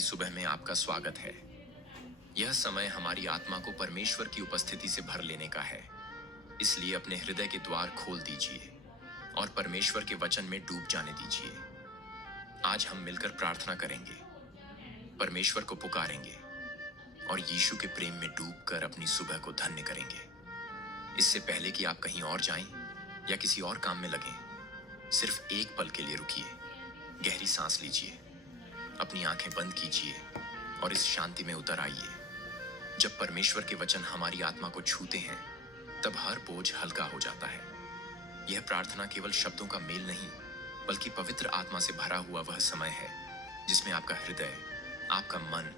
की सुबह में आपका स्वागत है। यह समय हमारी आत्मा को परमेश्वर की उपस्थिति से भर लेने का है। इसलिए अपने हृदय के द्वार खोल दीजिए और परमेश्वर के वचन में डूब जाने दीजिए। आज हम मिलकर प्रार्थना करेंगे, परमेश्वर को पुकारेंगे और यीशु के प्रेम में डूबकर अपनी सुबह को धन्य करेंगे। इससे पहले कि आप कहीं और जाएं या किसी और काम में लगें, सिर्फ एक पल के लिए रुकिए, गहरी सांस लीजिए, अपनी आंखें बंद कीजिए और इस शांति में उतर आइए। जब परमेश्वर के वचन हमारी आत्मा को छूते हैं, तब हर बोझ हल्का हो जाता है। यह प्रार्थना केवल शब्दों का मेल नहीं, बल्कि पवित्र आत्मा से भरा हुआ वह समय है जिसमें आपका हृदय, आपका मन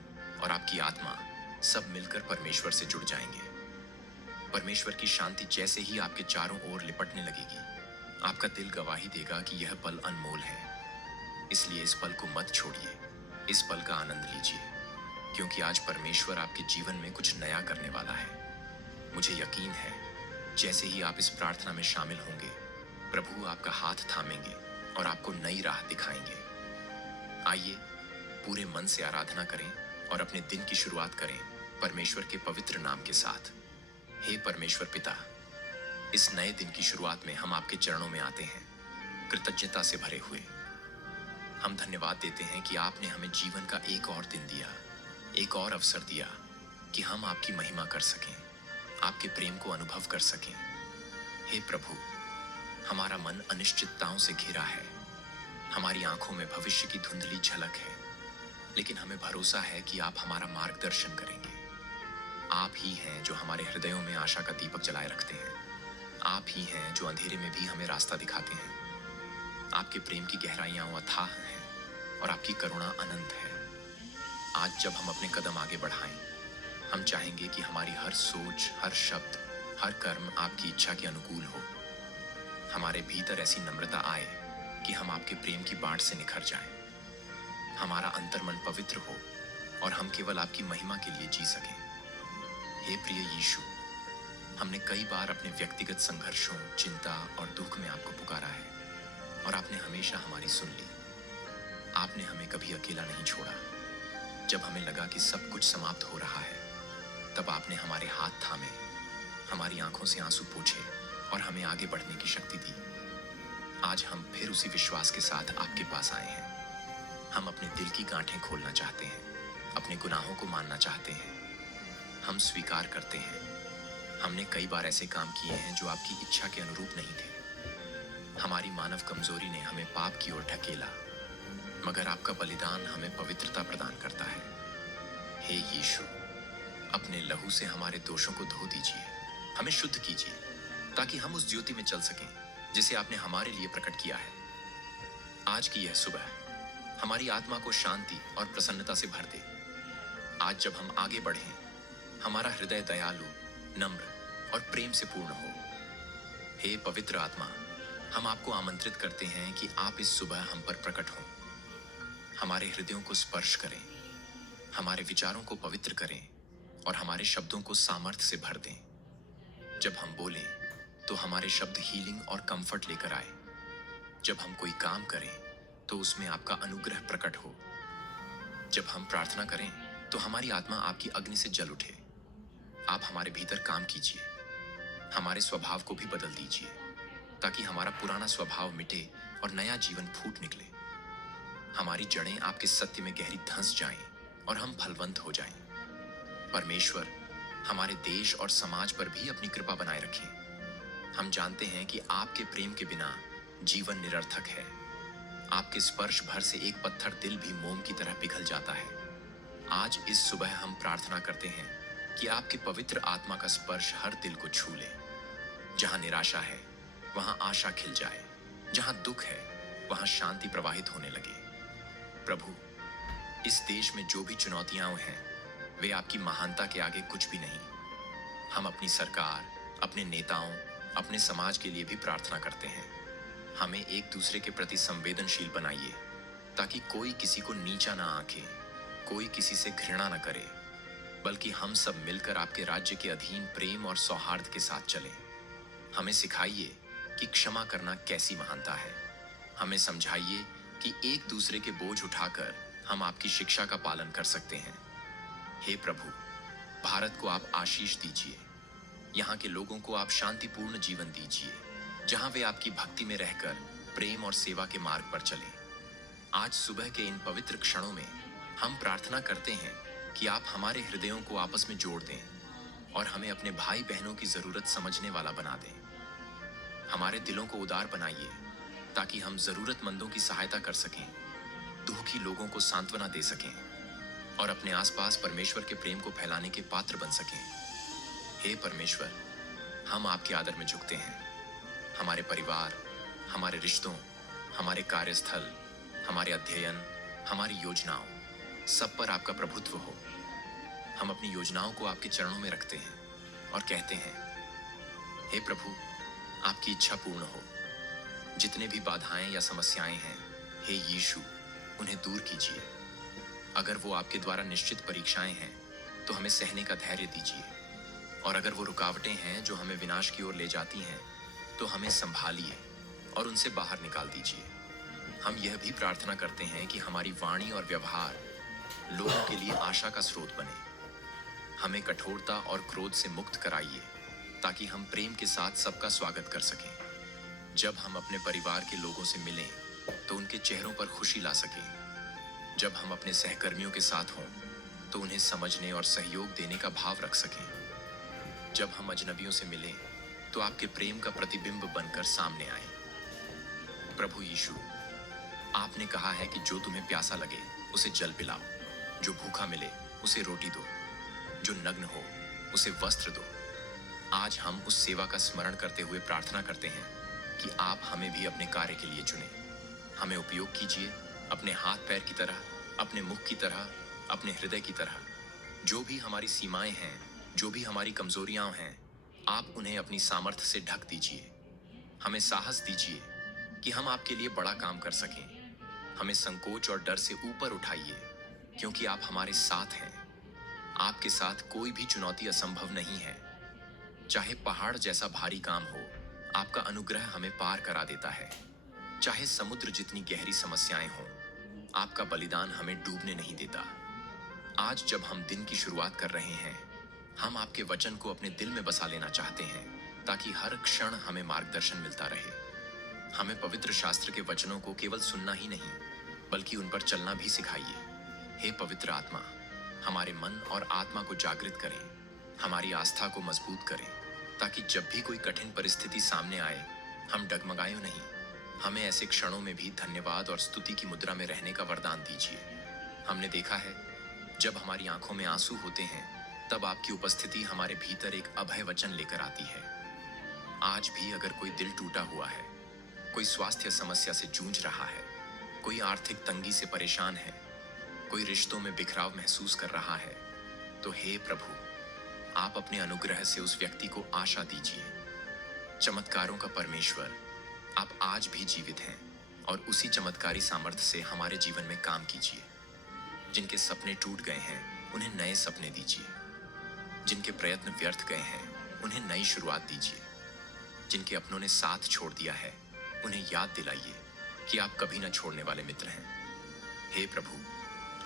और आपकी आत्मा सब मिलकर परमेश्वर से जुड़ जाएंगे। परमेश्वर की शांति जैसे ही आपके चारों ओर लिपटने लगेगी, आपका दिल गवाही देगा कि यह पल अनमोल है। इसलिए इस पल को मत छोड़िए, इस पल का आनंद लीजिए, क्योंकि आज परमेश्वर आपके जीवन में कुछ नया करने वाला है। मुझे यकीन है, जैसे ही आप इस प्रार्थना में शामिल होंगे, प्रभु आपका हाथ थामेंगे और आपको नई राह दिखाएंगे। आइए पूरे मन से आराधना करें और अपने दिन की शुरुआत करें परमेश्वर के पवित्र नाम के साथ। हे परमेश्वर पिता, इस नए दिन की शुरुआत में हम आपके चरणों में आते हैं, कृतज्ञता से भरे हुए। हम धन्यवाद देते हैं कि आपने हमें जीवन का एक और दिन दिया, एक और अवसर दिया कि हम आपकी महिमा कर सकें, आपके प्रेम को अनुभव कर सकें। हे प्रभु, हमारा मन अनिश्चितताओं से घिरा है, हमारी आंखों में भविष्य की धुंधली झलक है, लेकिन हमें भरोसा है कि आप हमारा मार्गदर्शन करेंगे। आप ही हैं जो हमारे हृदयों में आशा का दीपक जलाए रखते हैं। आप ही हैं जो अंधेरे में भी हमें रास्ता दिखाते हैं। आपके प्रेम की गहराइयां अथाह हैं और आपकी करुणा अनंत है। आज जब हम अपने कदम आगे बढ़ाएं, हम चाहेंगे कि हमारी हर सोच, हर शब्द, हर कर्म आपकी इच्छा के अनुकूल हो। हमारे भीतर ऐसी नम्रता आए कि हम आपके प्रेम की बाढ़ से निखर जाएं। हमारा अंतर्मन पवित्र हो और हम केवल आपकी महिमा के लिए जी सकें। हे प्रिय यीशु, हमने कई बार अपने व्यक्तिगत संघर्षों, चिंता और दुख में आपको पुकारा है और आपने हमेशा हमारी सुन ली। आपने हमें कभी अकेला नहीं छोड़ा। जब हमें लगा कि सब कुछ समाप्त हो रहा है, तब आपने हमारे हाथ थामे, हमारी आंखों से आंसू पोंछे और हमें आगे बढ़ने की शक्ति दी। आज हम फिर उसी विश्वास के साथ आपके पास आए हैं। हम अपने दिल की गांठें खोलना चाहते हैं, अपने गुनाहों को मानना चाहते हैं। हम स्वीकार करते हैं, हमने कई बार ऐसे काम किए हैं जो आपकी इच्छा के अनुरूप नहीं थे। हमारी मानव कमजोरी ने हमें पाप की ओर ढकेला, मगर आपका बलिदान हमें पवित्रता प्रदान करता है। हे यीशु, अपने लहू से हमारे दोषों को धो दीजिए, हमें शुद्ध कीजिए, ताकि हम उस ज्योति में चल सकें जिसे आपने हमारे लिए प्रकट किया है। आज की यह सुबह हमारी आत्मा को शांति और प्रसन्नता से भर दे। आज जब हम आगे बढ़ें, हमारा हृदय दयालु, नम्र और प्रेम से पूर्ण हो। हे पवित्र आत्मा, हम आपको आमंत्रित करते हैं कि आप इस सुबह हम पर प्रकट हों, हमारे हृदयों को स्पर्श करें, हमारे विचारों को पवित्र करें और हमारे शब्दों को सामर्थ्य से भर दें। जब हम बोलें तो हमारे शब्द हीलिंग और कंफर्ट लेकर आए। जब हम कोई काम करें तो उसमें आपका अनुग्रह प्रकट हो। जब हम प्रार्थना करें तो हमारी आत्मा आपकी अग्नि से जल उठे। आप हमारे भीतर काम कीजिए, हमारे स्वभाव को भी बदल दीजिए, ताकि हमारा पुराना स्वभाव मिटे और नया जीवन फूट निकले। हमारी जड़ें आपके सत्य में गहरी धंस जाएं और हम फलवंत हो जाएं। परमेश्वर हमारे देश और समाज पर भी अपनी कृपा बनाए रखें। हम जानते हैं कि आपके प्रेम के बिना जीवन निरर्थक है। आपके स्पर्श भर से एक पत्थर दिल भी मोम की तरह पिघल जाता है। आज इस सुबह हम प्रार्थना करते हैं कि आपके पवित्र आत्मा का स्पर्श हर दिल को छू ले। जहां निराशा है, वहां आशा खिल जाए। जहां दुख है, वहां शांति प्रवाहित होने लगे। प्रभु, इस देश में जो भी चुनौतियां हैं, वे आपकी महानता के आगे कुछ भी नहीं। हम अपनी सरकार, अपने नेताओं, अपने समाज के लिए भी प्रार्थना करते हैं। हमें एक दूसरे के प्रति संवेदनशील बनाइए, ताकि कोई किसी को नीचा ना आंके, कोई किसी से घृणा न करे, बल्कि हम सब मिलकर आपके राज्य के अधीन प्रेम और सौहार्द के साथ चलें। हमें सिखाइए कि क्षमा करना कैसी महानता है। हमें समझाइए कि एक दूसरे के बोझ उठाकर हम आपकी शिक्षा का पालन कर सकते हैं। हे प्रभु, भारत को आप आशीष दीजिए। यहाँ के लोगों को आप शांतिपूर्ण जीवन दीजिए, जहाँ वे आपकी भक्ति में रहकर प्रेम और सेवा के मार्ग पर चलें। आज सुबह के इन पवित्र क्षणों में हम प्रार्थना करते हैं कि आप हमारे हृदयों को आपस में जोड़ दें और हमें अपने भाई बहनों की जरूरत समझने वाला बना दें। हमारे दिलों को उदार बनाइए ताकि हम जरूरतमंदों की सहायता कर सकें, दुखी लोगों को सांत्वना दे सकें और अपने आसपास परमेश्वर के प्रेम को फैलाने के पात्र बन सकें। हे परमेश्वर, हम आपके आदर में झुकते हैं। हमारे परिवार, हमारे रिश्तों, हमारे कार्यस्थल, हमारे अध्ययन, हमारी योजनाओं, सब पर आपका प्रभुत्व हो। हम अपनी योजनाओं को आपके चरणों में रखते हैं और कहते हैं, हे प्रभु, आपकी इच्छा पूर्ण हो। जितने भी बाधाएं या समस्याएं हैं, हे यीशु, उन्हें दूर कीजिए। अगर वो आपके द्वारा निश्चित परीक्षाएं हैं तो हमें सहने का धैर्य दीजिए, और अगर वो रुकावटें हैं जो हमें विनाश की ओर ले जाती हैं तो हमें संभालिए और उनसे बाहर निकाल दीजिए। हम यह भी प्रार्थना करते हैं कि हमारी वाणी और व्यवहार लोगों के लिए आशा का स्रोत बने। हमें कठोरता और क्रोध से मुक्त कराइए ताकि हम प्रेम के साथ सबका स्वागत कर सकें। जब हम अपने परिवार के लोगों से मिलें तो उनके चेहरों पर खुशी ला सकें। जब हम अपने सहकर्मियों के साथ हों तो उन्हें समझने और सहयोग देने का भाव रख सकें। जब हम अजनबियों से मिलें तो आपके प्रेम का प्रतिबिंब बनकर सामने आए। प्रभु यीशु, आपने कहा है कि जो तुम्हें प्यासा लगे उसे जल पिलाओ, जो भूखा मिले उसे रोटी दो, जो नग्न हो उसे वस्त्र दो। आज हम उस सेवा का स्मरण करते हुए प्रार्थना करते हैं कि आप हमें भी अपने कार्य के लिए चुनें। हमें उपयोग कीजिए अपने हाथ पैर की तरह, अपने मुख की तरह, अपने हृदय की तरह। जो भी हमारी सीमाएं हैं, जो भी हमारी कमजोरियां हैं, आप उन्हें अपनी सामर्थ्य से ढक दीजिए। हमें साहस दीजिए कि हम आपके लिए बड़ा काम कर सकें। हमें संकोच और डर से ऊपर उठाइए, क्योंकि आप हमारे साथ हैं। आपके साथ कोई भी चुनौती असंभव नहीं है। चाहे पहाड़ जैसा भारी काम हो, आपका अनुग्रह हमें पार करा देता है। चाहे समुद्र जितनी गहरी समस्याएं हों, आपका बलिदान हमें डूबने नहीं देता। आज जब हम दिन की शुरुआत कर रहे हैं, हम आपके वचन को अपने दिल में बसा लेना चाहते हैं ताकि हर क्षण हमें मार्गदर्शन मिलता रहे। हमें पवित्र शास्त्र के वचनों को केवल सुनना ही नहीं, बल्कि उन पर चलना भी सिखाइए। हे पवित्र आत्मा, हमारे मन और आत्मा को जागृत करें, हमारी आस्था को मजबूत करें, ताकि जब भी कोई कठिन परिस्थिति सामने आए, हम डगमगाएं नहीं। हमें ऐसे क्षणों में भी धन्यवाद और स्तुति की मुद्रा में रहने का वरदान दीजिए। हमने देखा है, जब हमारी आंखों में आंसू होते हैं, तब आपकी उपस्थिति हमारे भीतर एक अभय वचन लेकर आती है। आज भी अगर कोई दिल टूटा हुआ है, कोई स्वास्थ्य समस्या से जूझ रहा है, कोई आर्थिक तंगी से परेशान है, कोई रिश्तों में बिखराव महसूस कर रहा है, तो हे प्रभु, आप अपने अनुग्रह से उस व्यक्ति को आशा दीजिए। चमत्कारों का परमेश्वर, आप आज भी जीवित हैं और उसी चमत्कारी सामर्थ्य से हमारे जीवन में काम कीजिए। जिनके सपने टूट गए हैं, उन्हें नए सपने दीजिए। जिनके प्रयत्न व्यर्थ गए हैं, उन्हें नई शुरुआत दीजिए। जिनके अपनों ने साथ छोड़ दिया है, उन्हें याद दिलाइए कि आप कभी न छोड़ने वाले मित्र हैं। हे प्रभु,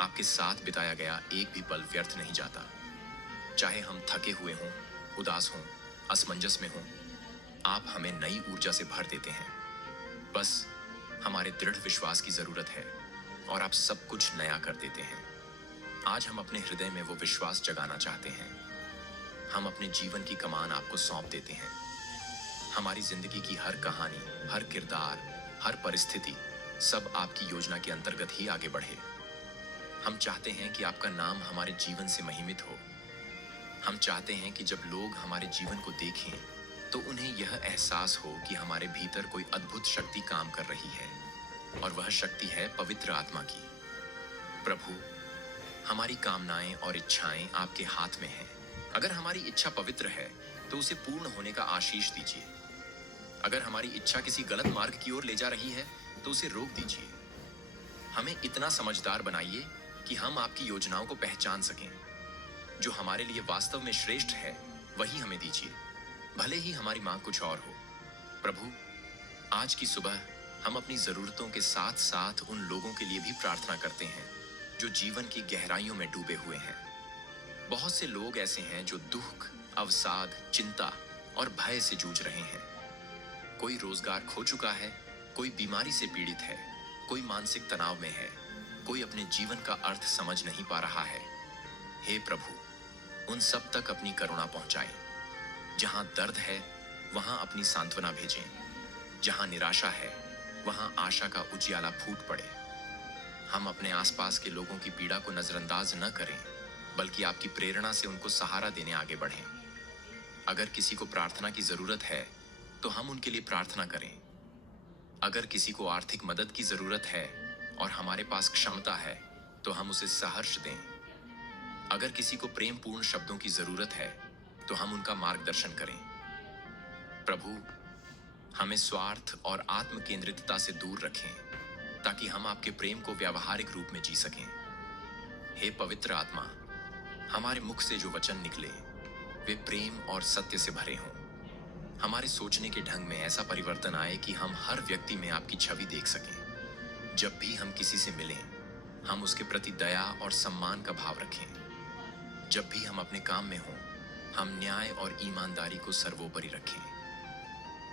आपके साथ बिताया गया एक भी पल व्यर्थ नहीं जाता। चाहे हम थके हुए हों, उदास हों, असमंजस में हों, आप हमें नई ऊर्जा से भर देते हैं। बस हमारे दृढ़ विश्वास की जरूरत है और आप सब कुछ नया कर देते हैं। आज हम अपने हृदय में वो विश्वास जगाना चाहते हैं। हम अपने जीवन की कमान आपको सौंप देते हैं। हमारी जिंदगी की हर कहानी, हर किरदार, हर परिस्थिति, सब आपकी योजना के अंतर्गत ही आगे बढ़े। हम चाहते हैं कि आपका नाम हमारे जीवन से महिमित हो। हम चाहते हैं कि जब लोग हमारे जीवन को देखें तो उन्हें यह एहसास हो कि हमारे भीतर कोई अद्भुत शक्ति काम कर रही है, और वह शक्ति है पवित्र आत्मा की। प्रभु, हमारी कामनाएं और इच्छाएं आपके हाथ में हैं। अगर हमारी इच्छा पवित्र है तो उसे पूर्ण होने का आशीष दीजिए। अगर हमारी इच्छा किसी गलत मार्ग की ओर ले जा रही है तो उसे रोक दीजिए। हमें इतना समझदार बनाइए कि हम आपकी योजनाओं को पहचान सकें। जो हमारे लिए वास्तव में श्रेष्ठ है, वही हमें दीजिए, भले ही हमारी मांग कुछ और हो। प्रभु, आज की सुबह हम अपनी जरूरतों के साथ साथ उन लोगों के लिए भी प्रार्थना करते हैं जो जीवन की गहराइयों में डूबे हुए हैं। बहुत से लोग ऐसे हैं जो दुख, अवसाद, चिंता और भय से जूझ रहे हैं। कोई रोजगार खो चुका है, कोई बीमारी से पीड़ित है, कोई मानसिक तनाव में है, कोई अपने जीवन का अर्थ समझ नहीं पा रहा है। हे प्रभु, उन सब तक अपनी करुणा पहुंचाएं। जहां दर्द है, वहां अपनी सांत्वना भेजें। जहां निराशा है, वहां आशा का उजियाला फूट पड़े। हम अपने आसपास के लोगों की पीड़ा को नजरअंदाज न करें, बल्कि आपकी प्रेरणा से उनको सहारा देने आगे बढ़ें। अगर किसी को प्रार्थना की जरूरत है, तो हम उनके लिए प्रार्थना करें। अगर किसी को आर्थिक मदद की जरूरत है और हमारे पास क्षमता है, तो हम उसे सहर्ष दें। अगर किसी को प्रेम पूर्ण शब्दों की जरूरत है, तो हम उनका मार्गदर्शन करें। प्रभु, हमें स्वार्थ और आत्म केंद्रितता से दूर रखें, ताकि हम आपके प्रेम को व्यावहारिक रूप में जी सकें। हे पवित्र आत्मा, हमारे मुख से जो वचन निकले, वे प्रेम और सत्य से भरे हों। हमारे सोचने के ढंग में ऐसा परिवर्तन आए कि हम हर व्यक्ति में आपकी छवि देख सकें। जब भी हम किसी से मिलें, हम उसके प्रति दया और सम्मान का भाव रखें। जब भी हम अपने काम में हों, हम न्याय और ईमानदारी को सर्वोपरि रखें,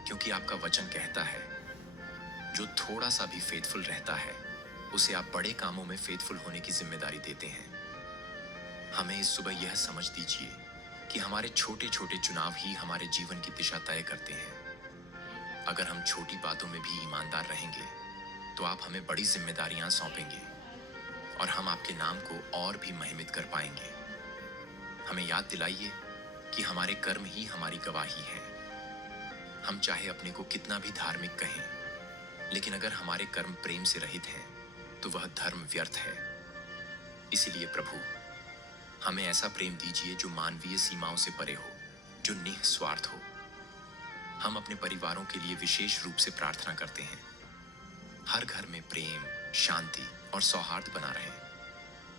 क्योंकि आपका वचन कहता है, जो थोड़ा सा भी फेथफुल रहता है, उसे आप बड़े कामों में फेथफुल होने की जिम्मेदारी देते हैं। हमें इस सुबह यह समझ दीजिए कि हमारे छोटे छोटे चुनाव ही हमारे जीवन की दिशा तय करते हैं। अगर हम छोटी बातों में भी ईमानदार रहेंगे, तो आप हमें बड़ी जिम्मेदारियां सौंपेंगे और हम आपके नाम को और भी महिमित कर पाएंगे। हमें याद दिलाइए कि हमारे कर्म ही हमारी गवाही है। हम चाहे अपने को कितना भी धार्मिक कहें, लेकिन अगर हमारे कर्म प्रेम से रहित हैं, तो वह धर्म व्यर्थ है। इसलिए प्रभु, हमें ऐसा प्रेम दीजिए जो मानवीय सीमाओं से परे हो, जो निस्वार्थ हो। हम अपने परिवारों के लिए विशेष रूप से प्रार्थना करते हैं। हर घर में प्रेम, शांति और सौहार्द बना रहे।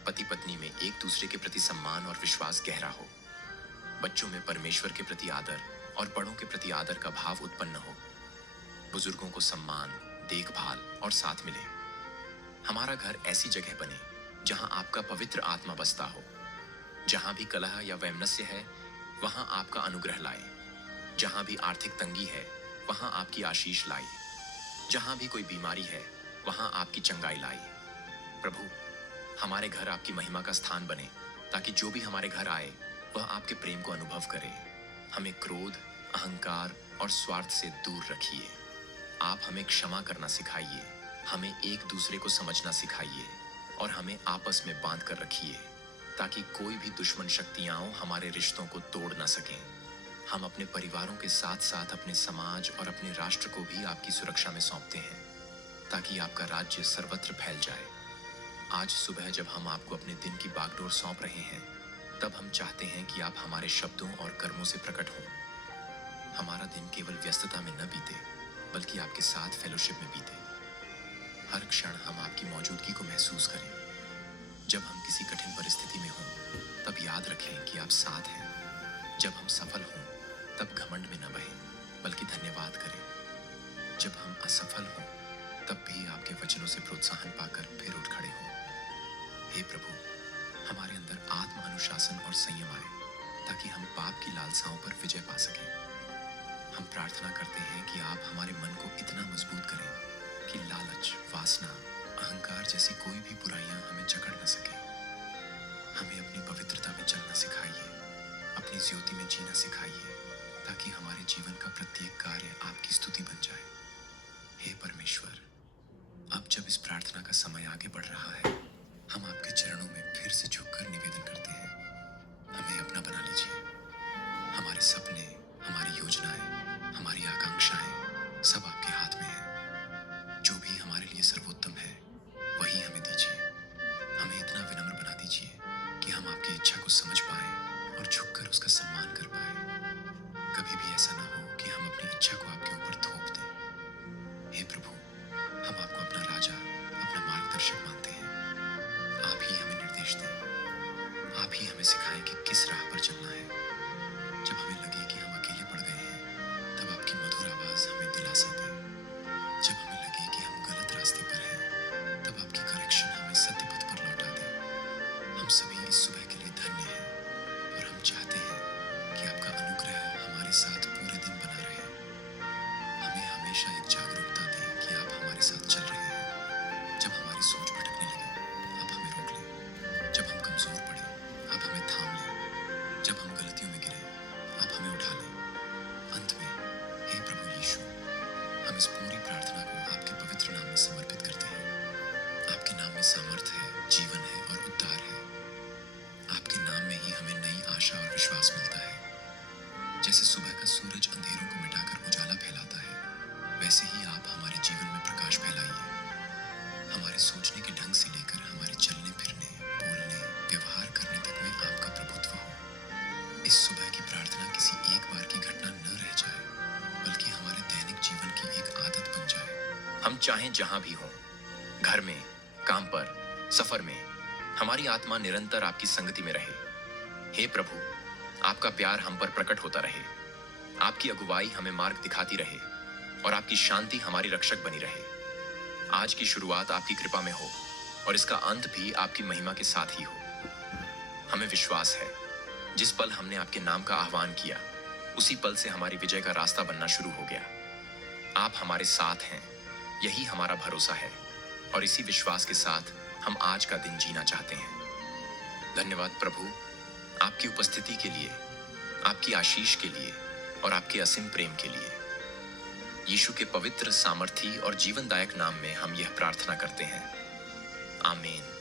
पति पत्नी में एक दूसरे के प्रति सम्मान और विश्वास गहरा हो। बच्चों में परमेश्वर के प्रति आदर और बड़ों के प्रति आदर का भाव उत्पन्न हो। बुजुर्गों को सम्मान, देखभाल और साथ मिले। हमारा घर ऐसी जगह बने जहां आपका पवित्र आत्मा बसता हो। जहां भी कलह या वैमनस्य है, वहां आपका अनुग्रह लाए। जहां भी आर्थिक तंगी है, वहां आपकी आशीष लाई। जहां भी कोई बीमारी है, वहां आपकी चंगाई लाई। प्रभु, हमारे घर आपकी महिमा का स्थान बने, ताकि जो भी हमारे घर आए, वह आपके प्रेम को अनुभव करे। हमें क्रोध, अहंकार और स्वार्थ से दूर रखिए। आप हमें क्षमा करना सिखाइए, हमें एक दूसरे को समझना सिखाइए और हमें आपस में बांध कर रखिए, ताकि कोई भी दुश्मन शक्तियां हमारे रिश्तों को तोड़ न सकें। हम अपने परिवारों के साथ साथ अपने समाज और अपने राष्ट्र को भी आपकी सुरक्षा में सौंपते हैं, ताकि आपका राज्य सर्वत्र फैल जाए। आज सुबह जब हम आपको अपने दिन की बागडोर सौंप रहे हैं, तब हम चाहते हैं कि आप हमारे शब्दों और कर्मों से प्रकट हों। हमारा दिन केवल व्यस्तता में न बीते, बल्कि आपके साथ फेलोशिप में बीते। हर क्षण हम आपकी मौजूदगी को महसूस करें। जब हम किसी कठिन परिस्थिति में हों, तब याद रखें कि आप साथ हैं। जब हम सफल हों, तब घमंड में न बहें, बल्कि धन्यवाद करें। जब हम असफल हों, तब भी आपके वचनों से प्रोत्साहन पाकर फिर उठ खड़े हों। हे प्रभु, हमारे अंदर आत्म अनुशासन और संयम आए, ताकि हम पाप की लालसाओं पर विजय पा सकें। हम प्रार्थना करते हैं कि आप हमारे मन को इतना मजबूत करें कि लालच, वासना, अहंकार जैसी कोई भी बुराइयां हमें जकड़ न सके। हमें अपनी पवित्रता में चलना सिखाइए, अपनी ज्योति में जीना सिखाइए, ताकि हमारे जीवन का प्रत्येक कार्य आपकी स्तुति बन जाए। हे परमेश्वर, अब जब इस प्रार्थना का समय आगे बढ़ रहा है, हम आपके चरणों में फिर से झुककर निवेदन करते हैं, हमें अपना बना लीजिए। हमारे सपने, हमारी योजनाएं, हमारी आकांक्षाएं सब आपके हाथ में हैं। जो भी हमारे लिए सर्वोत्तम है, वही हमें दीजिए। हमें इतना विनम्र बना दीजिए कि हम आपकी इच्छा को समझ पाएं और झुककर उसका सम्मान कर पाएं। कभी भी ऐसा ना हो कि हम अपनी इच्छा को आपके ऊपर थोप दें। हे प्रभु, हम आपको अपना राजा, अपना मार्गदर्शक मानते हैं। आप ही हमें निर्देश दें। आप ही हमें सिखाएं कि किस राह पर चलना है। जब हमें लगे कि हम अकेले पड़ गए हैं, तब आपकी मधुर आवाज हमें दिलासा दे। जब हमें लगे कि हम गलत रास्ते पर हैं, तब आपकी करेक्शन हमें सत्य पथ पर लौटा दे। विश्वास मिलता है। जैसे सुबह का सूरज अंधेरों को मिटाकर उजाला फैलाता है, वैसे ही आप हमारे जीवन में प्रकाश फैलाइए। हमारे सोचने के ढंग से लेकर हमारे चलने फिरने, बोलने, व्यवहार करने तक में आपका प्रभुत्व हो। इस सुबह की प्रार्थना किसी एक बार की घटना न रह जाए, बल्कि हमारे दैनिक जीवन की एक आदत बन जाए। हम चाहें जहां भी हों, घर में, काम पर, सफर में, हमारी आत्मा निरंतर आपकी संगति में रहे। हे प्रभु, आपका प्यार हम पर प्रकट होता रहे, आपकी अगुवाई हमें मार्ग दिखाती रहे और आपकी शांति हमारी रक्षक बनी रहे। आज की शुरुआत आपकी कृपा में हो और इसका अंत भी आपकी महिमा के साथ ही हो। हमें विश्वास है, जिस पल हमने आपके नाम का आह्वान किया, उसी पल से हमारी विजय का रास्ता बनना शुरू हो गया। आप हमारे साथ हैं, यही हमारा भरोसा है और इसी विश्वास के साथ हम आज का दिन जीना चाहते हैं। धन्यवाद प्रभु, आपकी उपस्थिति के लिए, आपकी आशीष के लिए और आपके असीम प्रेम के लिए। यीशु के पवित्र, सामर्थी और जीवनदायक नाम में हम यह प्रार्थना करते हैं। आमीन।